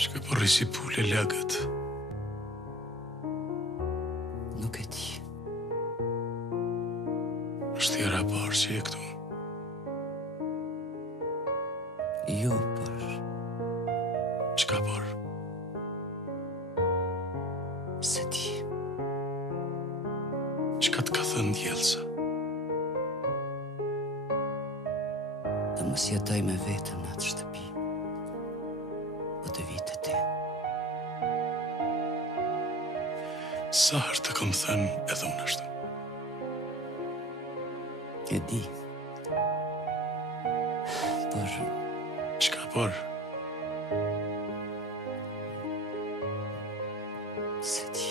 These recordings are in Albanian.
Shka po rrisi pule lagët. Nuk e di. Është tjera parë që e këtu. Jo, por Çka parë? se di. Çka të ka thënë djelësa? Të mos jetoj me vetën në atë shtëpi. Po të vitë ti. Sa herë të kam thënë edhe unë ashtu. E di. Por Çka parë? se di.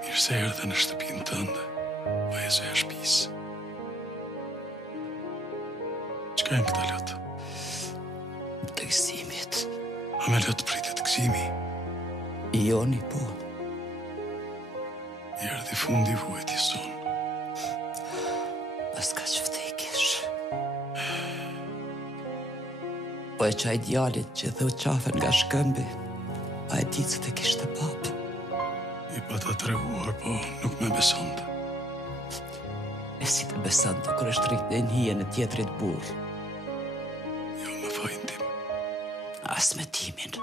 Mirë se erdhe në shtëpinë tënde, vajzë e shtëpisë. Çka janë këta lotë? Të gëzimit. A me lotë pritet gëzimi? Joni po. Erdhi fundi i vuajtjes sonë. Pas ka që vdekesh. Po e qaj djalit që dhe u qafën nga shkëmbi, a e ditë se të kishte papë. I pa ta treguar, po nuk me besonte. E si të beson të kër është rritë në hijen e tjetrit burë. Jo me fajin tim. As me timin.